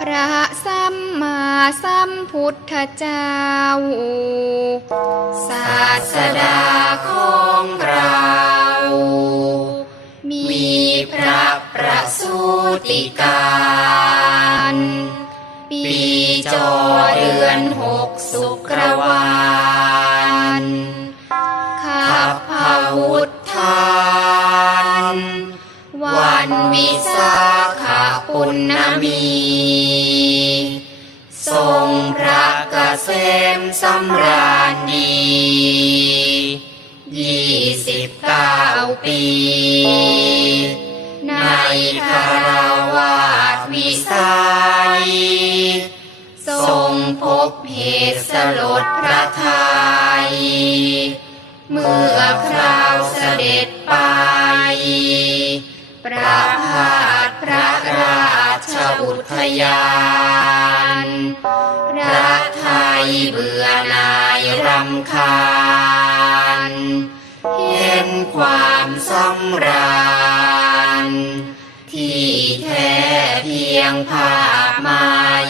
พระสัมมาสัมพุทธเจ้า ศาสดาของเรา มีพระประสูติการปีจอเดือนหกสุกรวานขับพวุธาน วันวิสาขปุณณมี สำราญดียี่สิบเก้าปี ในคาราวาสวิสัย ทรงพบเหตุสลดพระทยเมื่อคราวเสด็จไป ประพาสพระรา อุทยานพระไทยเบื่อนายรำคาญ เห็นความสำราญ ที่แท้เพียงภาพมา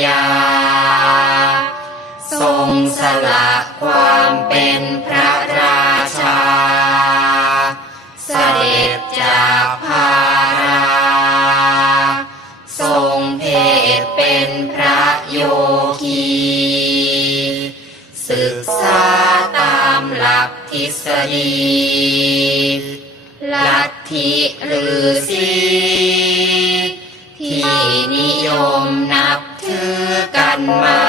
ยา ทรงสละความเป็นพระ ลักทฤษฎีลัทธิหรือสีที่นิยมนับถือกันมา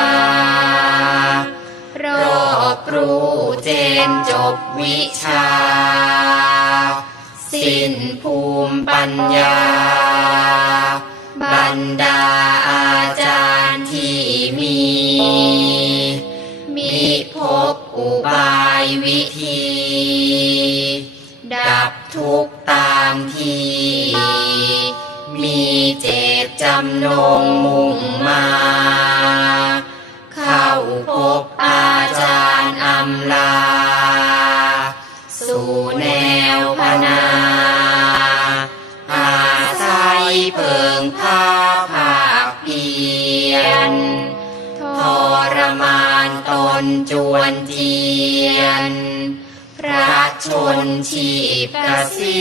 รอบรู้เจนจบวิชา สิ้นภูมิปัญญา บรรดาอาจารย์ที่มี วิธี ดับทุกตามทีมีเจตจำนงมุ่งมา เข้าพบอาจารย์อำลา สู่แนวพนา นจวนเจียน พระชนชีพเกษี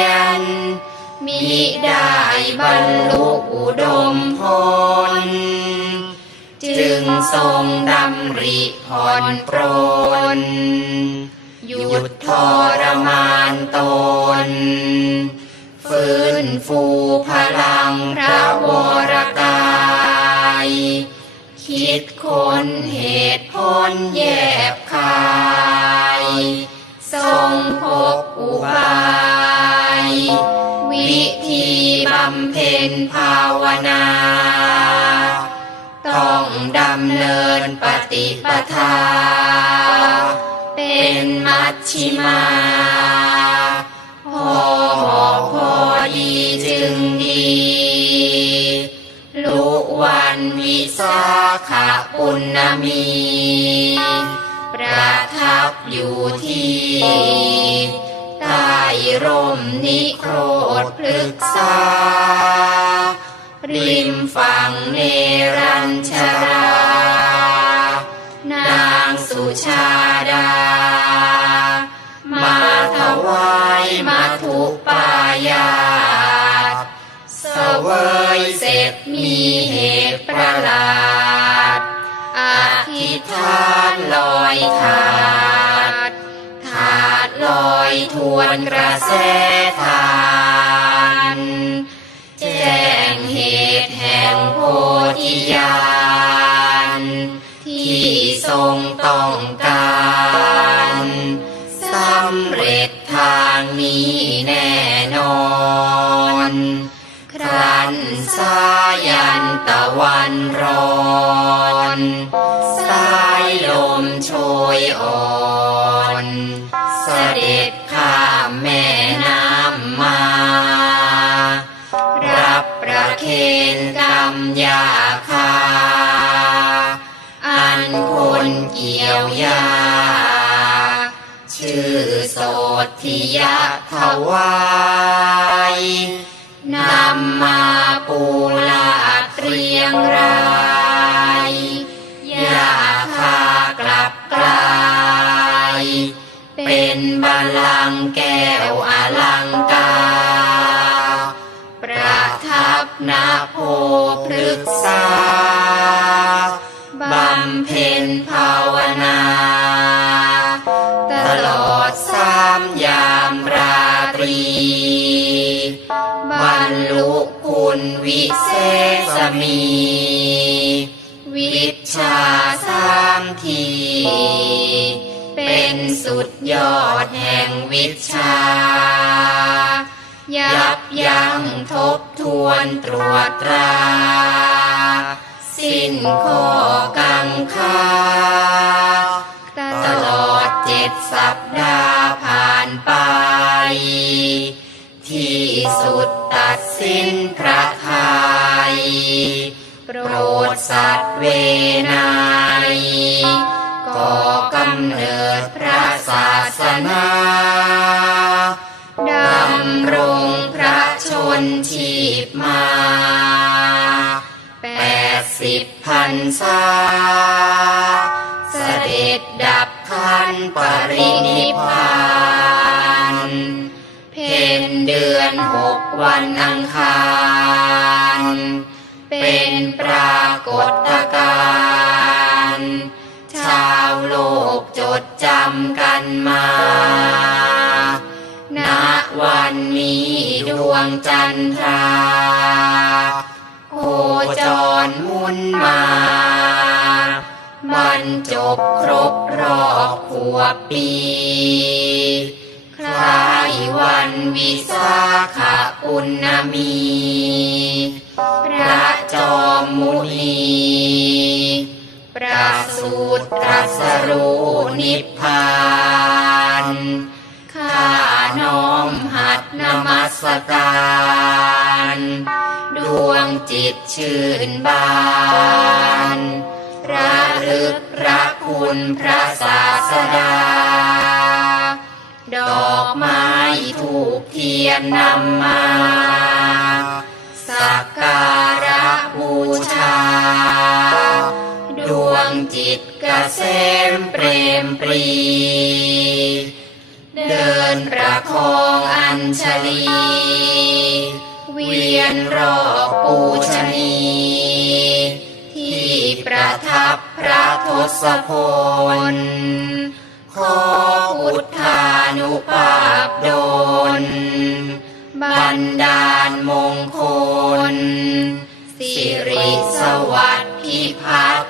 ยณมิได้บรรลุอุดมพล จึงทรงดำริผ่อนปรนหยุดทรมานตน ฟื้นฟูพลังพระวรกาย คิดคนเหตุผลแยบคายทรงพบอุบาย วิธีบำเพ็ญภาวนา ต้องดำเนินปฏิปทา เป็นมัชชิมาพอพอดีจึงดี วันวิสาขปุณณมี ประทับอยู่ที่ใต้ร่มนิโครธพฤกษา ริมฝั่งเนรัญชรา นางสุชาดา มาถวายมาทุปายา วยเสร็จมีเหตุประหลาดอธิษฐานลอยขาดขาดลอยทวนกระแสทานแจ้งเหตุแห่งโพธิญาณ ตะวันร้อนสายลมโชยอ่อนเสด็จข้ามแม่น้ำมา รับประเคนกรรมยาคา อันคนเกี่ยวยา ชื่อโสธิยะถวายนำมาปูลา เรียงรายอย่าคากลับกลายเป็นบาลังแก้วอลังกา ประทับนาโพพฤกษาบำเพ็ญภาวนา ตลอดสามยามราตรี บรรลุ ณวิเศษมี วิชาสามที เป็นสุดยอดแห่งวิชา ยับยั้งทบทวนตรวจตรา สิ้นข้อกังขาตลอดเจ็ดสัปดาห์ผ่านไป สุดตัดสินพระทัยโปรดสัตว์เวนายก่อกำเนิดพระศาสนาดำรงพระชนชีพมาแปดสิบพันษาเสด็จดับขันปรินิพพาน เดือนหกวันอังคาร เป็นปรากฏการณ์ชาวโลกจดจำกันมา ณ วันนี้ดวงจันทราโคจรหมุนมาบรรจบครบรอบขวบปีายวันวิสาขปุณณมี พระจอมมุนีประสูตรตรัสรู้นิพพานข้าน้อมหัดนมัสการ ดวงจิตชื่นบานระลึกพระคุณพระศาสดา ดอกไม้ถูกเทียนนำมาสักการะบูชา ดวงจิตกเกษมเปรมปรี เดินประคองอัญชลี เวียนรอบปูชนีที่ประทับพระทศพลขอพุทธ นุภาพดลบันดาลมงคล สิริสวัสดิ์พิพัฒน์เธ